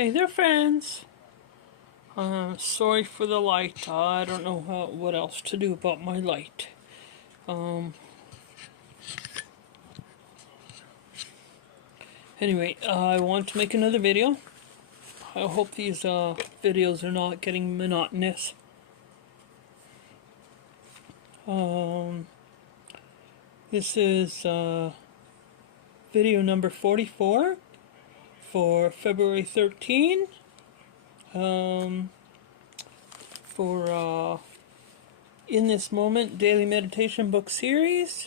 Hey there, friends. Sorry for the light. I don't know what else to do about my light. Anyway, I want to make another video. I hope these videos are not getting monotonous. This is video number 44 for February 13. For In This Moment Daily Meditation Book Series.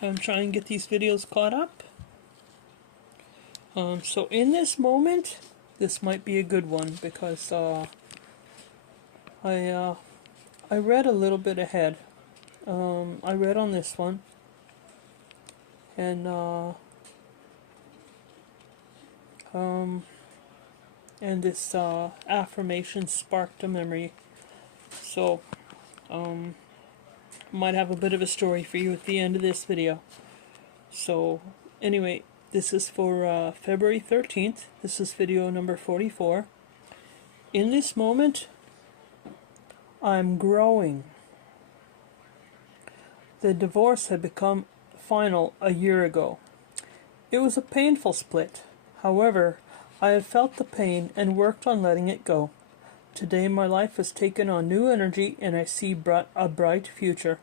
I'm trying to get these videos caught up. So in this moment, this might be a good one because I read a little bit ahead. I read on this one, and this affirmation sparked a memory. So might have a bit of a story for you at the end of this video. So anyway, this is for February 13th. This is video number 44. In this moment, I'm growing. The divorce had become final a year ago. It was a painful split. However, I had felt the pain and worked on letting it go. Today my life has taken on new energy and I see a bright future.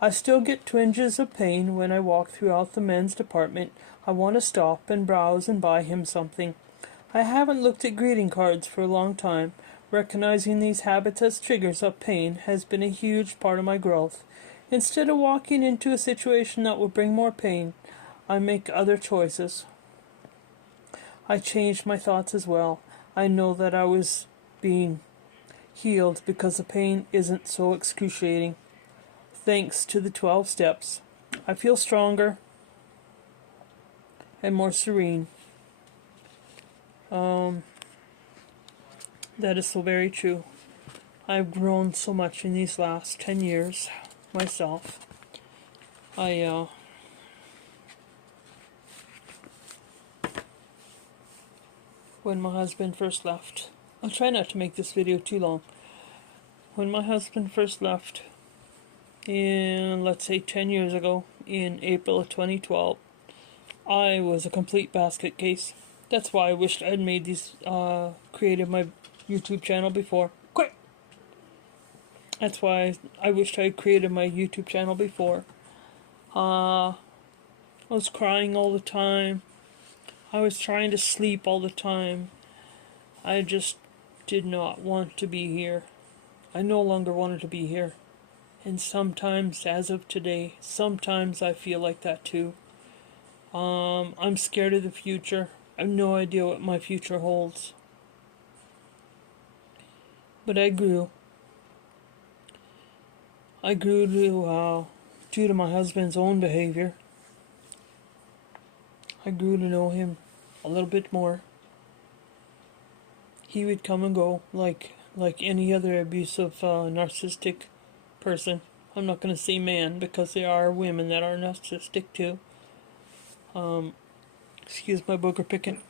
I still get twinges of pain when I walk throughout the men's department. I want to stop and browse and buy him something. I haven't looked at greeting cards for a long time. Recognizing these habits as triggers of pain has been a huge part of my growth. Instead of walking into a situation that will bring more pain, I make other choices. I changed my thoughts as well. I know that I was being healed because the pain isn't so excruciating. Thanks to the 12 steps, I feel stronger and more serene. That is so very true. I've grown so much in these last 10 years myself. When my husband first left, I'll try not to make this video too long. When my husband first left, in let's say 10 years ago, in April of 2012, I was a complete basket case. That's why I wished I had made these, created my YouTube channel before. Quick! That's why I wished I had created my YouTube channel before. I was crying all the time. I was trying to sleep all the time. I just did not want to be here. I no longer wanted to be here. And sometimes, as of today, sometimes I feel like that too. I'm scared of the future. I have no idea what my future holds. But I grew. I grew due to my husband's own behavior. I grew to know him a little bit more. He would come and go like any other abusive, narcissistic person. I'm not going to say man because there are women that are narcissistic too. Excuse my booger picking.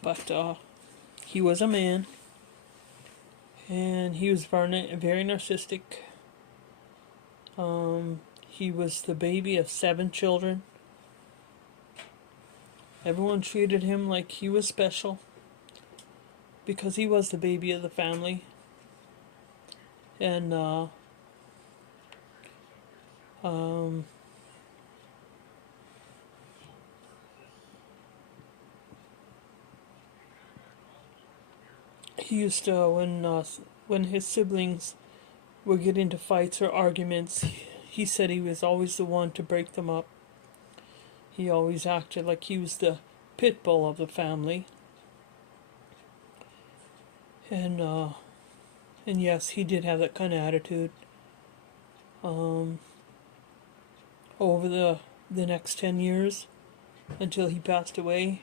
But he was a man. And he was very narcissistic. He was the baby of 7 children. Everyone treated him like he was special because he was the baby of the family. And he used to, when his siblings would get into fights or arguments, he said he was always the one to break them up. He always acted like he was the pit bull of the family. And yes, he did have that kind of attitude. Over the next 10 years, until he passed away,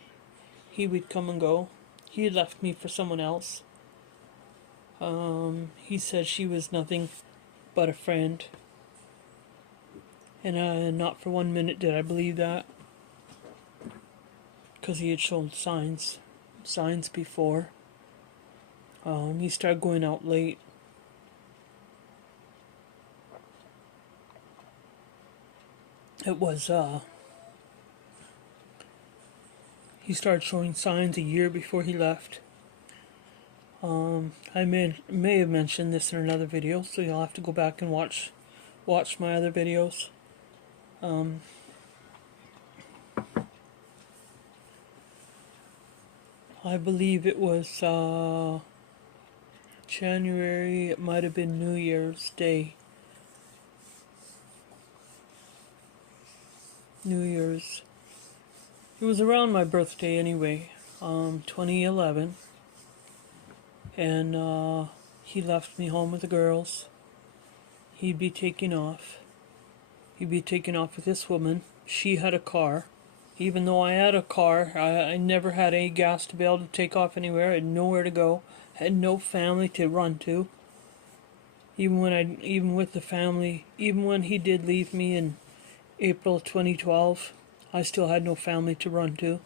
he would come and go. He had left me for someone else. He said she was nothing but a friend. And not for 1 minute did I believe that. because he had shown signs before. He started going out late. It was, he started showing signs a year before he left. I may have mentioned this in another video, so you'll have to go back and watch my other videos. I believe it was January, it might have been New Year's Day. It was around my birthday anyway, 2011. And he left me home with the girls. He'd be taking off. He'd be taking off with this woman. She had a car. Even though I had a car, I never had any gas to be able to take off anywhere. I had nowhere to go. Had no family to run to. Even with the family, even when he did leave me in April 2012, I still had no family to run to.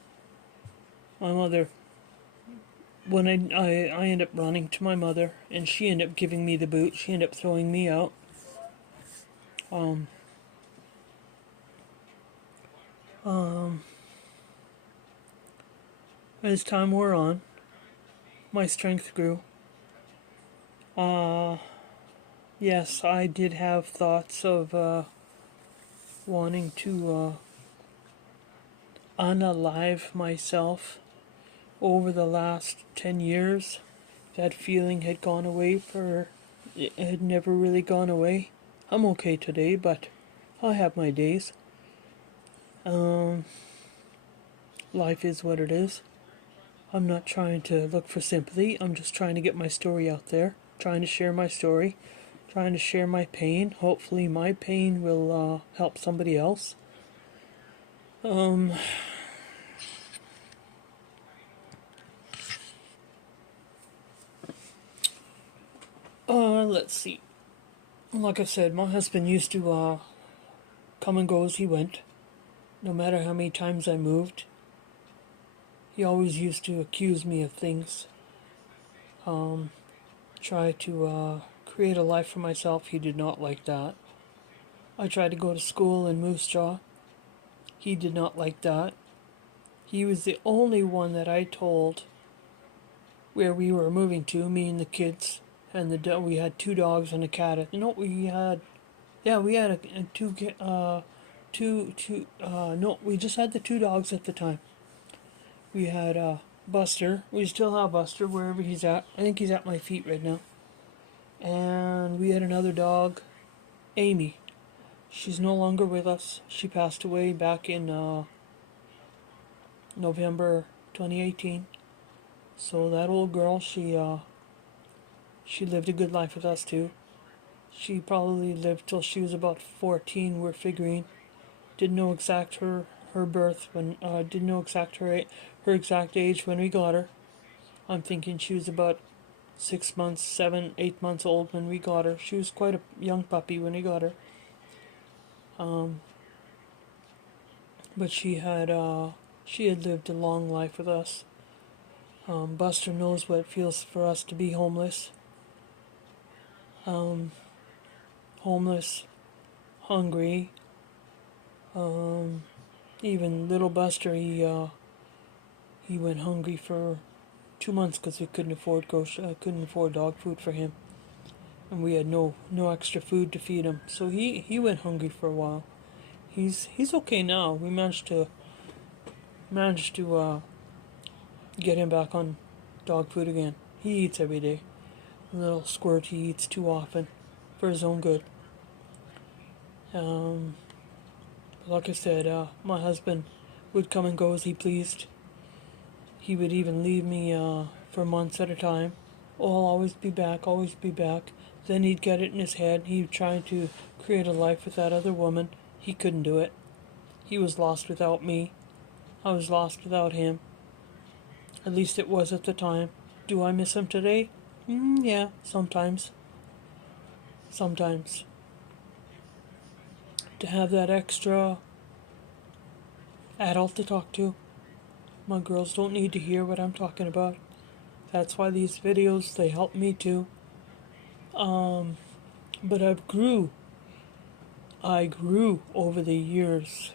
My mother, when I ended up running to my mother, and she ended up giving me the boot. She ended up throwing me out. As time wore on, my strength grew. Yes, I did have thoughts of wanting to unalive myself. Over the last 10 years, that feeling had gone away it had never really gone away. I'm okay today, but I have my days. Life is what it is. I'm not trying to look for sympathy. I'm just trying to get my story out there. Trying to share my story. Trying to share my pain. Hopefully my pain will help somebody else. Let's see. Like I said, my husband used to come and go as he went. No matter how many times I moved. He always used to accuse me of things. Try to create a life for myself. He did not like that. I tried to go to school in Moose Jaw. He did not like that. He was the only one that I told where we were moving to, me and the kids. And we had 2 dogs and a cat. We had we just had the 2 dogs at the time. We had Buster. We still have Buster wherever he's at. I think he's at my feet right now. And we had another dog, Amy. She's no longer with us. She passed away back in November 2018. So that old girl, she lived a good life with us too. She probably lived till she was about 14, we're figuring. Didn't know exact her birth when didn't know exact her exact age when we got her. I'm thinking she was about 6 months, 7, 8 months old when we got her. She was quite a young puppy when we got her. But she had lived a long life with us. Buster knows what it feels for us to be homeless. Homeless, hungry. Even little Buster, he went hungry for 2 months because we couldn't afford dog food for him, and we had no extra food to feed him. So he went hungry for a while. He's okay now. We managed to get him back on dog food again. He eats every day. A little squirt, he eats too often for his own good. Like I said, my husband would come and go as he pleased. He would even leave me for months at a time. Oh, I'll always be back, always be back. Then he'd get it in his head. He'd try to create a life with that other woman. He couldn't do it. He was lost without me. I was lost without him. At least it was at the time. Do I miss him today? Yeah, sometimes. Sometimes. To have that extra adult to talk to. My girls don't need to hear what I'm talking about. That's why these videos, they help me too. Um, but I grew over the years.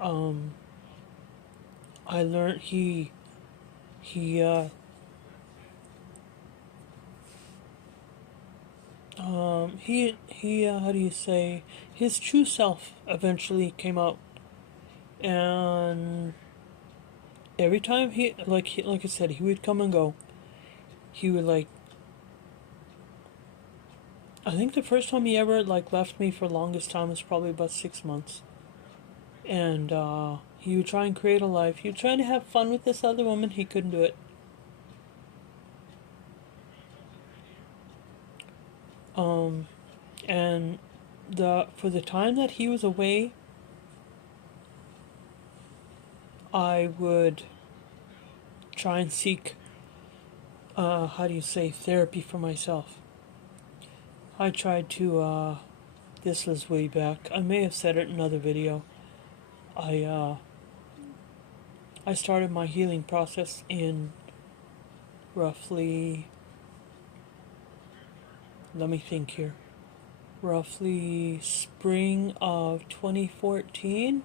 Um, I learned he how do you say, his true self eventually came out. And every time like I said, he would come and go. He would like, I think the first time he ever like left me for the longest time was probably about 6 months. And he would try and create a life. He would try to have fun with this other woman. He couldn't do it. Um, and the for the time that he was away, I would try and seek, how do you say, therapy for myself. I tried to, this was way back. I may have said it in another video. I, uh, I started my healing process in roughly, let me think here, roughly spring of 2014.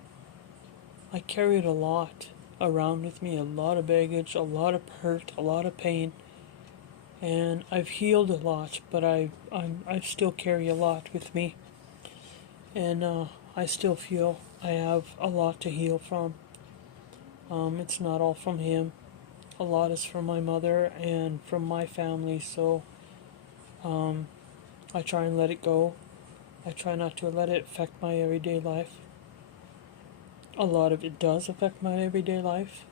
I carried a lot around with me, a lot of baggage, a lot of hurt, a lot of pain, and I've healed a lot, but I still carry a lot with me, and I still feel I have a lot to heal from. It's not all from him. A lot is from my mother and from my family, so um, I try and let it go. I try not to let it affect my everyday life. A lot of it does affect my everyday life.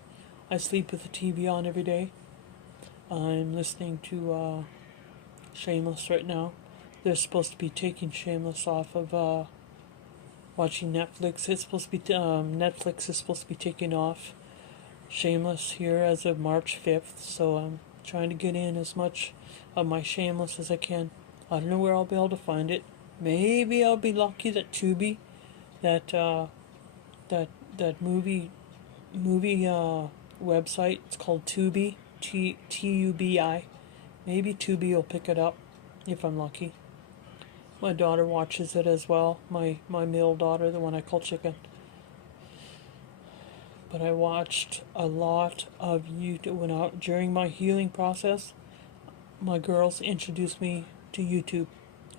I sleep with the TV on every day. I'm listening to Shameless right now. They're supposed to be taking Shameless off of watching Netflix. It's supposed to be Netflix is supposed to be taking off Shameless here as of March 5th. So I'm trying to get in as much of my Shameless as I can. I don't know where I'll be able to find it. Maybe I'll be lucky that Tubi, that that that movie website. It's called Tubi, Tubi. Maybe Tubi will pick it up if I'm lucky. My daughter watches it as well. My middle daughter, the one I call Chicken. But I watched a lot of YouTube when out during my healing process. My girls introduced me to YouTube.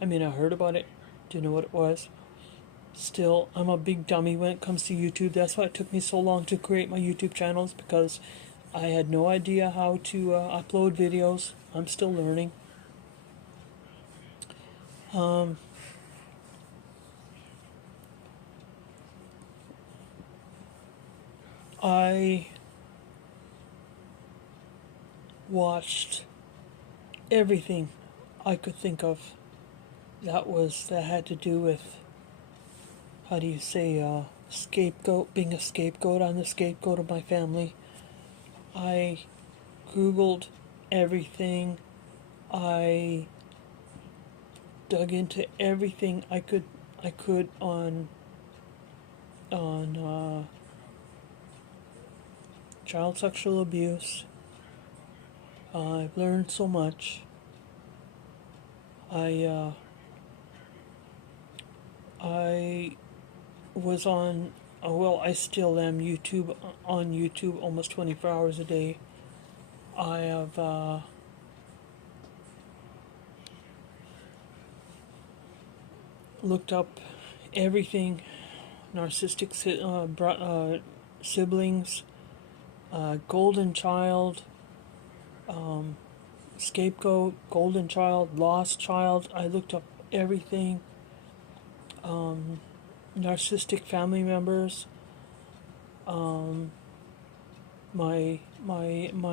I mean, I heard about it, didn't know what it was. Still, I'm a big dummy when it comes to YouTube. That's why it took me so long to create my YouTube channels, because I had no idea how to upload videos. I'm still learning. Um, I watched everything I could think of that had to do with, how do you say, scapegoat, being a scapegoat. I'm the scapegoat of my family. I Googled everything. I dug into everything I could on child sexual abuse. I've learned so much. I was on, well, I still am on YouTube almost 24 hours a day. I have looked up everything, narcissistic siblings, golden child, scapegoat, golden child, lost child. I looked up everything. Narcissistic family members. My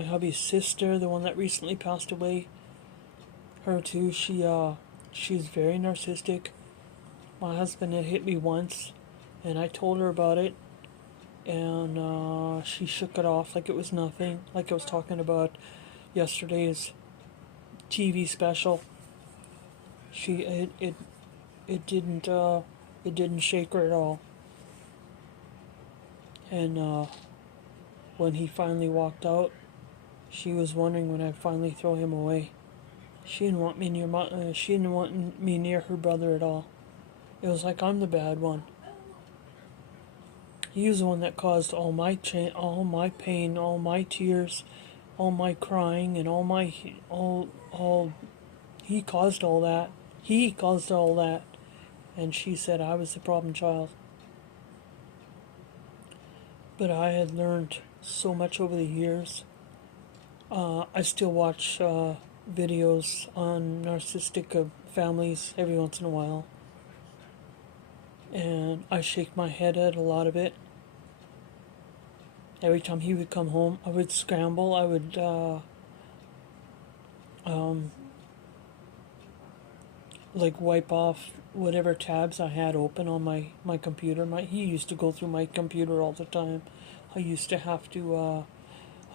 hubby's sister, the one that recently passed away. Her too. She's very narcissistic. My husband had hit me once, and I told her about it, and she shook it off like it was nothing. Like I was talking about yesterday's TV special. She it didn't shake her at all. And when he finally walked out, she was wondering when I'd finally throw him away. She didn't want me near she didn't want me near her brother at all. It was like I'm the bad one. He was the one that caused all my pain, all my tears, all my crying, and all. He caused all that. He caused all that. And she said I was the problem child. But I had learned so much over the years. I still watch videos on narcissistic families every once in a while. And I shake my head at a lot of it. Every time he would come home, I would scramble. I would like wipe off whatever tabs I had open on my computer. He used to go through my computer all the time. I used to have to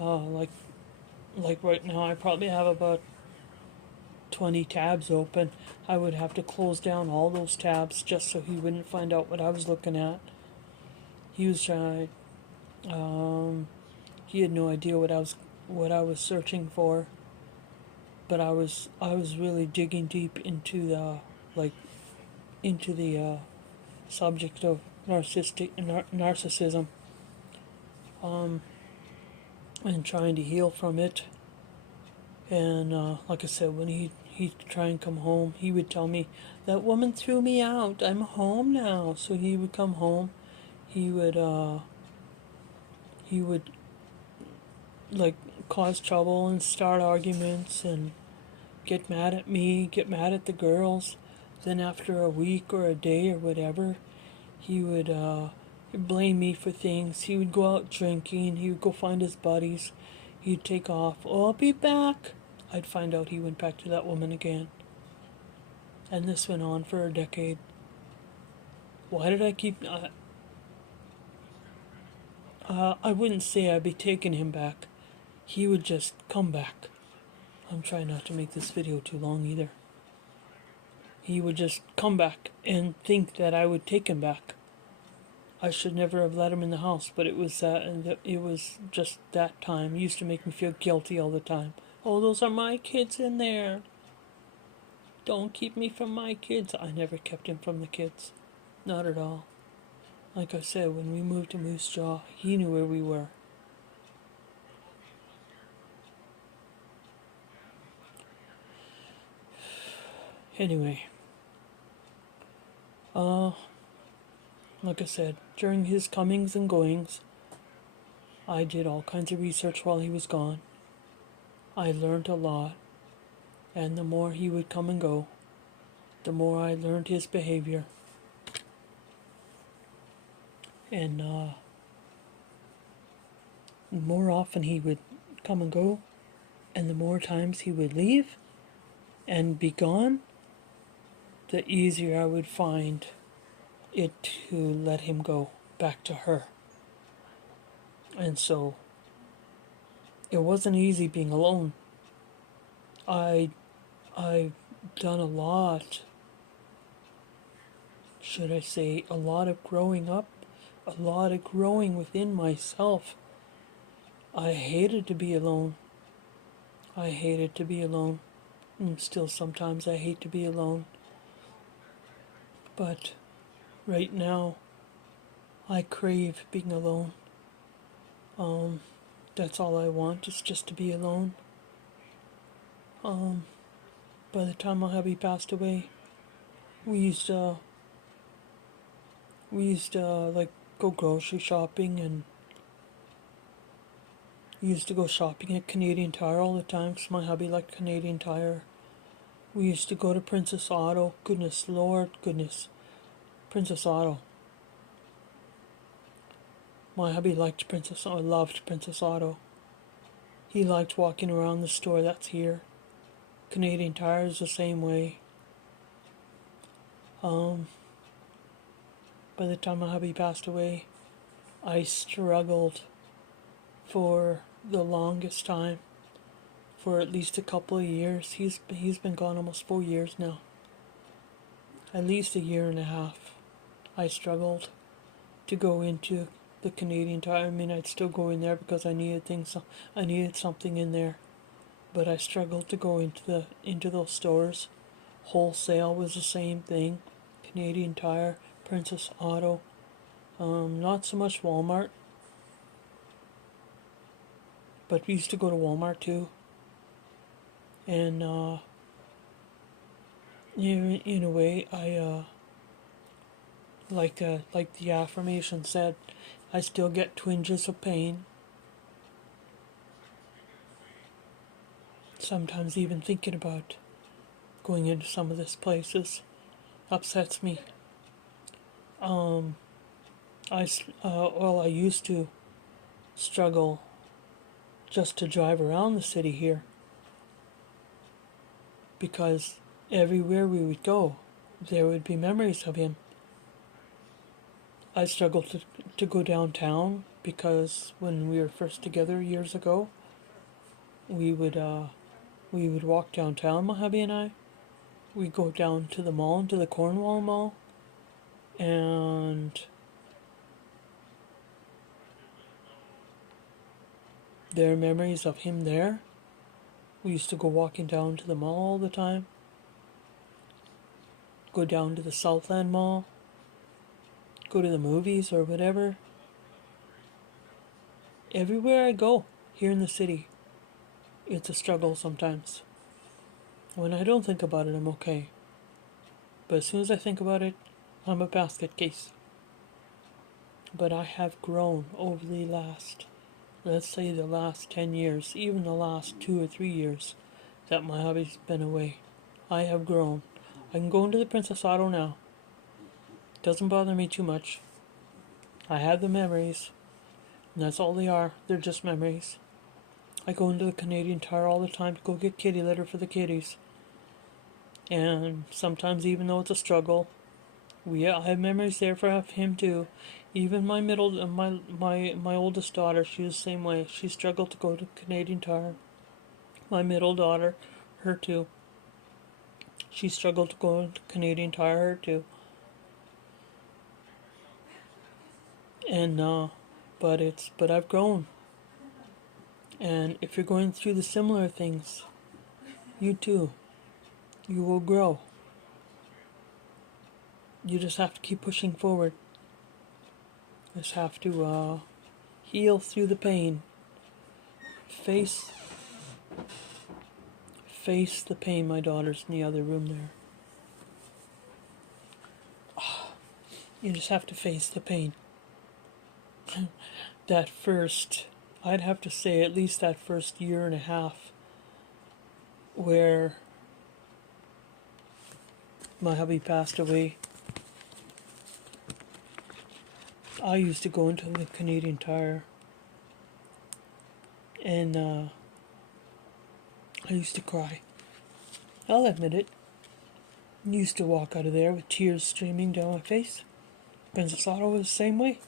like right now I probably have about 20 tabs open. I would have to close down all those tabs just so he wouldn't find out what I was looking at. He was trying. He had no idea what I was searching for. But I was really digging deep into the subject of narcissism, and trying to heal from it. And like I said, when he'd try and come home, he would tell me, "That woman threw me out. I'm home now." So he would come home. He would like cause trouble and start arguments and get mad at me, get mad at the girls. Then after a week or a day or whatever, he would blame me for things. He would go out drinking. He would go find his buddies. He'd take off. "Oh, I'll be back." I'd find out he went back to that woman again. And this went on for a decade. Why did I keep... I wouldn't say I'd be taking him back. He would just come back. I'm trying not to make this video too long either. He would just come back and think that I would take him back. I should never have let him in the house, but it was just that time. It used to make me feel guilty all the time. "Oh, those are my kids in there. Don't keep me from my kids." I never kept him from the kids. Not at all. Like I said, when we moved to Moose Jaw, he knew where we were. Anyway, like I said, during his comings and goings, I did all kinds of research while he was gone. I learned a lot, and the more he would come and go, the more I learned his behavior. And the more often he would come and go, and the more times he would leave and be gone, the easier I would find it to let him go back to her. And so it wasn't easy being alone. I've done a lot, should I say, a lot of growing up, a lot of growing within myself. I hated to be alone. I hated to be alone. And still sometimes I hate to be alone. But right now, I crave being alone. That's all I want, is just to be alone. By the time my hubby passed away, we used to like go grocery shopping, and we used to go shopping at Canadian Tire all the time because my hubby liked Canadian Tire. We used to go to Princess Auto. Goodness, Lord, goodness. Princess Auto. My hubby loved Princess Auto. He liked walking around the store that's here. Canadian Tire is the same way. By the time my hubby passed away, I struggled for the longest time. For at least a couple of years. He's been gone almost 4 years now. At least a year and a half. I struggled to go into the Canadian Tire. I mean, I'd still go in there because I needed things. I needed something in there, but I struggled to go into those stores. Wholesale was the same thing. Canadian Tire, Princess Auto. Not so much Walmart, but we used to go to Walmart too. And in a way, I like the affirmation said, I still get twinges of pain. Sometimes even thinking about going into some of these places upsets me. I used to struggle just to drive around the city here because everywhere we would go, there would be memories of him. I struggled to go downtown because when we were first together years ago, we would walk downtown, my hubby and I. We'd go down to the mall, to the Cornwall Mall, and there are memories of him there. We used to go walking down to the mall all the time. Go down to the Southland Mall. Go to the movies or whatever. Everywhere I go here in the city, it's a struggle sometimes. When I don't think about it, I'm okay. But as soon as I think about it, I'm a basket case. But I have grown over the last, let's say the last 10 years, even the last 2 or 3 years that my hubby's been away. I have grown. I can go into the Princess Auto now. Doesn't bother me too much. I have the memories, and that's all they are. They're just memories. I go into the Canadian Tire all the time to go get kitty litter for the kitties. And sometimes, even though it's a struggle, I have memories there for him too. Even my oldest daughter, she was the same way. She struggled to go to Canadian Tire. My middle daughter, her too. She struggled to go to Canadian Tire, her too. And but I've grown. And if you're going through the similar things, you too, you will grow. You just have to keep pushing forward. Just have to heal through the pain. Face the pain. My daughter's in the other room there. You just have to face the pain. That first, I'd have to say at least that first year and a half where my hubby passed away, I used to go into the Canadian Tire and I used to cry. I'll admit it. I used to walk out of there with tears streaming down my face. Princess Auto was the same way.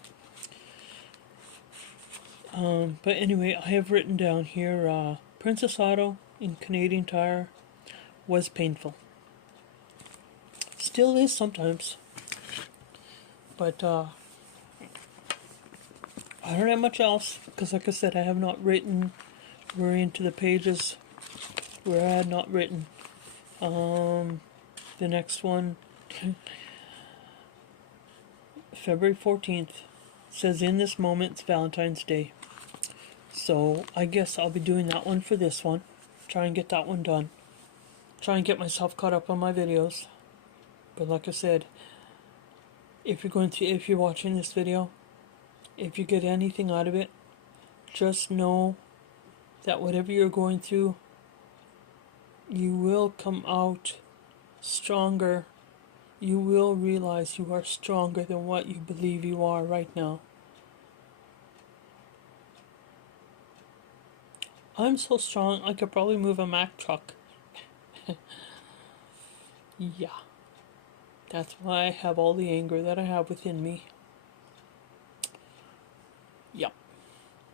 But anyway, I have written down here, Princess Auto in Canadian Tire was painful. Still is sometimes. But I don't have much else, because like I said, I have not written. We're into the pages where I had not written. The next one, February 14th, says in this moment it's Valentine's Day. So I guess I'll be doing that one for this one. Try and get that one done. Try and get myself caught up on my videos. But like I said, if you're watching this video, if you get anything out of it, just know that whatever you're going through, you will come out stronger. You will realize you are stronger than what you believe you are right now. I'm so strong, I could probably move a Mack truck. Yeah. That's why I have all the anger that I have within me. Yep.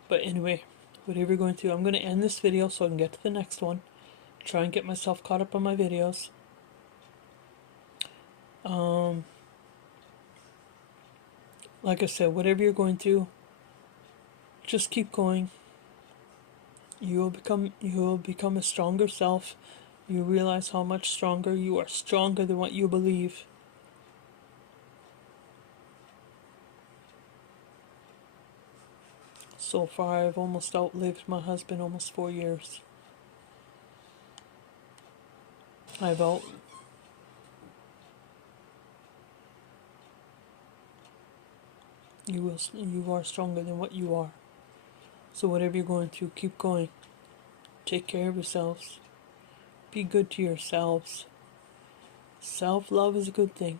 But anyway, whatever you're going through, I'm going to end this video so I can get to the next one. Try and get myself caught up on my videos. Like I said, whatever you're going through, just keep going. You will become a stronger self. You realize how much stronger you are, stronger than what you believe. So far, I've almost outlived my husband, almost 4 years. I've out. You are stronger than what you are. So whatever you're going through, keep going. Take care of yourselves. Be good to yourselves. Self-love is a good thing.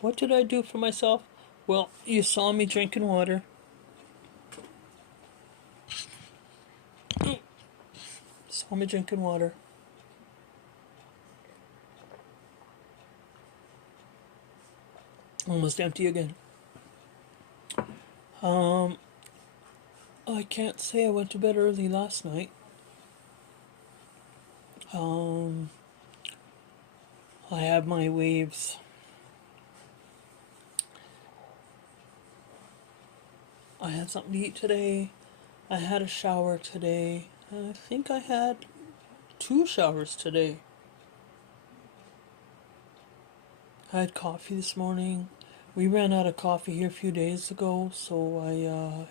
What did I do for myself? Well, you saw me drinking water. Saw me drinking water. Almost empty again. I can't say I went to bed early last night. I have my waves. I had something to eat today. I had a shower today. I think I had 2 showers today. I had coffee this morning. We ran out of coffee here a few days ago, so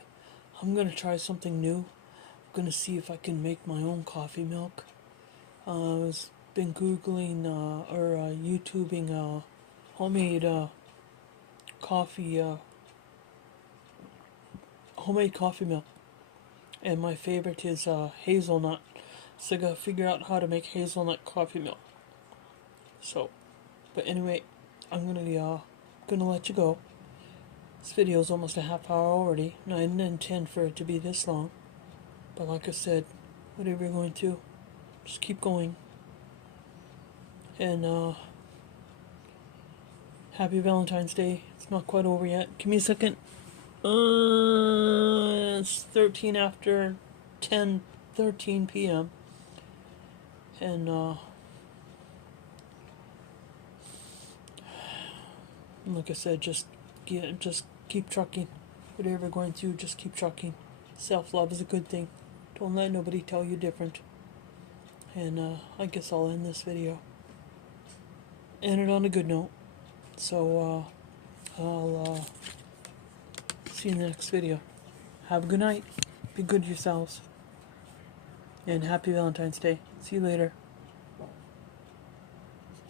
I'm gonna try something new. I'm gonna see if I can make my own coffee milk. I've been googling or YouTubing homemade coffee homemade coffee milk, and my favorite is hazelnut. So I gotta figure out how to make hazelnut coffee milk. So, but anyway, I'm gonna let you go. This video is almost a half hour already, and I didn't intend for it to be this long. But like I said, whatever you're going through, just keep going. And happy Valentine's Day. It's not quite over yet. Give me a second. It's 13 after 10:13 p.m. And like I said, just keep trucking. Whatever you're going through, just keep trucking. Self-love is a good thing. Don't let nobody tell you different. And I guess I'll end this video. End it on a good note. So I'll see you in the next video. Have a good night. Be good to yourselves. And happy Valentine's Day. See you later.